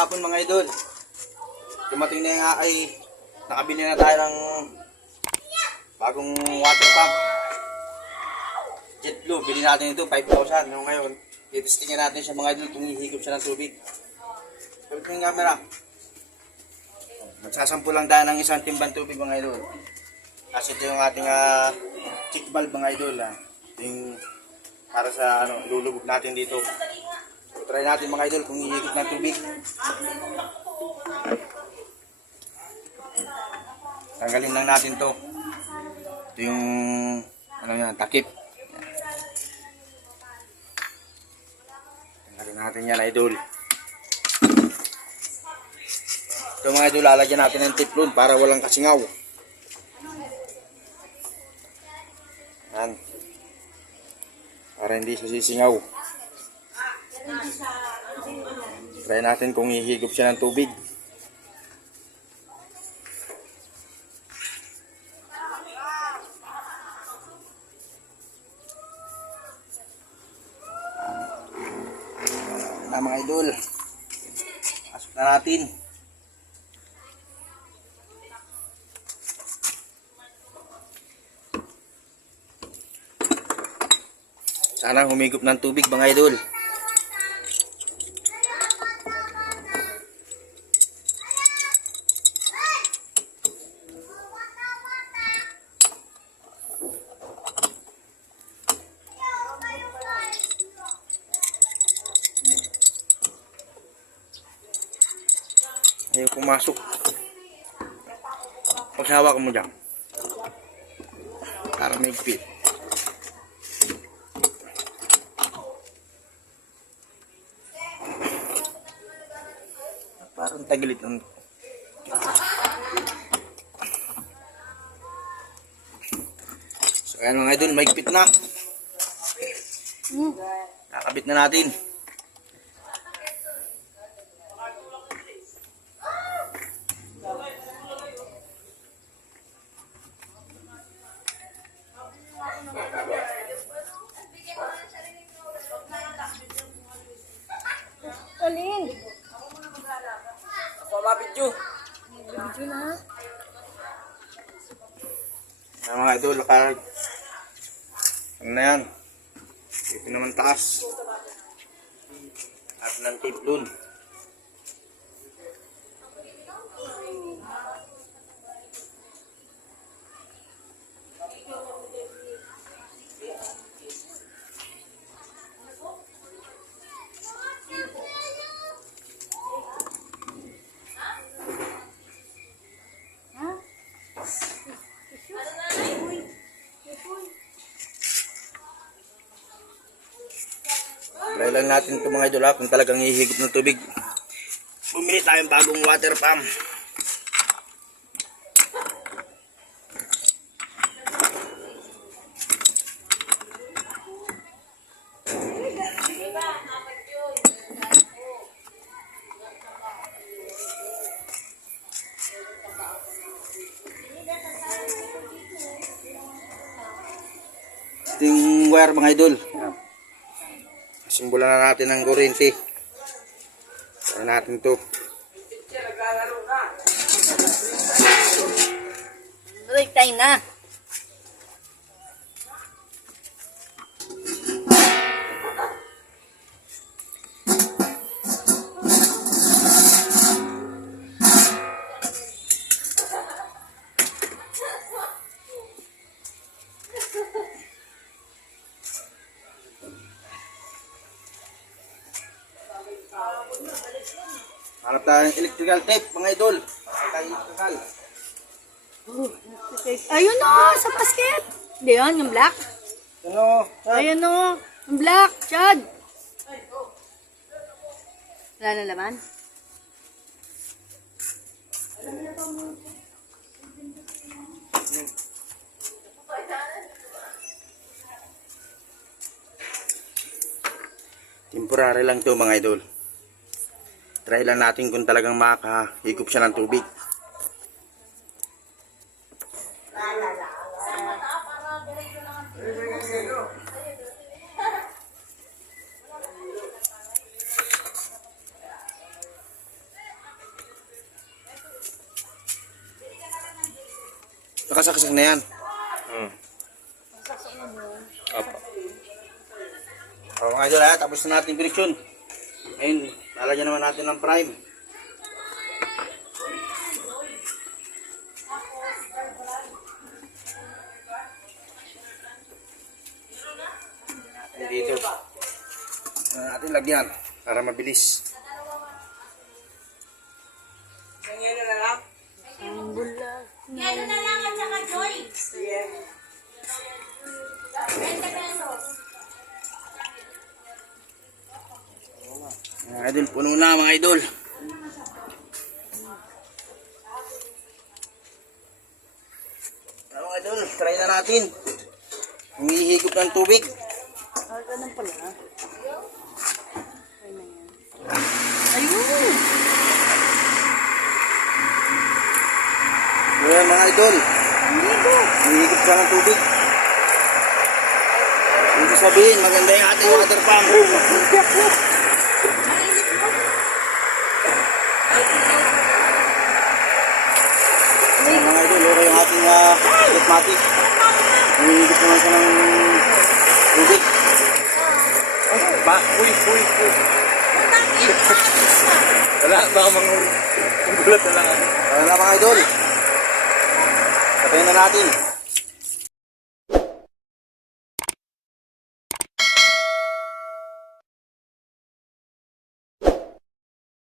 hapon mga idol. Dumating na nga ay nakabili na tayo ng bagong water pump. Jet Blue, bili natin ito 5,000. No, ngayon, itestingin natin sa mga idol kung hihigop siya ng tubig. Sabi ko yung camera. Magsasampo lang tayo ng isang timbang tubig mga idol. Kasi ito yung ating check valve mga idol. Ito yung para sa lulubog natin dito. Try natin mga idol kung hihigop ng tubig. Tanggalin lang natin to. Ito yung takip. Tanggalin natin yan idol. Ito mga idol, lalagyan natin ng teflon para walang kasingaw. Yan. Para hindi siya sisingaw. Try natin kung hihigop siya ng tubig. Mga idol, pasok na natin. Sana humigop ng tubig mga idol. Ayaw pumasok. Pagsawa ka mo dyan. Para may fit. Parang tagilit ng... So ayan mga idol, may fit na. Nakabit na natin. Alin? Ako mapidyo. Video na. Ayan mga idol, kahit ano na yan. Ito naman taas. At ng teflon. Try lang natin ito mga idol kung talagang hihigop ng tubig. Bumili tayong bagong water pump. Ito yung wire mga idol. Simbolan na natin ng kuryente. Try natin ito. Break time na. Hanap tayo ng electrical tape mga idol. Hanap tayo electrical. Ayun o, sa basket. Hindi yun, yung black. Ano? Ayun o, yung black. Chad. Wala na laman. Temporary lang to mga idol. Try lang natin kung talagang makahigop siya ng tubig. Nakasaksak na yan. Opo. O mga idol, tapos na natin connection. Ngayon, lalagyan naman natin ng prime. Dito. Natin lagyan para mabilis. Ang bulak. Ano na lang at saka Joy? 20 pesos. Mga idol, puno na mga idol. Mga idol, try na natin. Humihigop ng tubig. Ah, ganun pala. Try na yan. Ayun! Ayan mga idol. Humihigop ka ng tubig. Ibig sabihin, maganda yung ating water pump. Ayan mga idol, okay yung ating automatic. Humihigop naman siya ng tubig. Uy. Wala, baka gulat na lang ako. Ayan na mga idol. Sabayin na natin.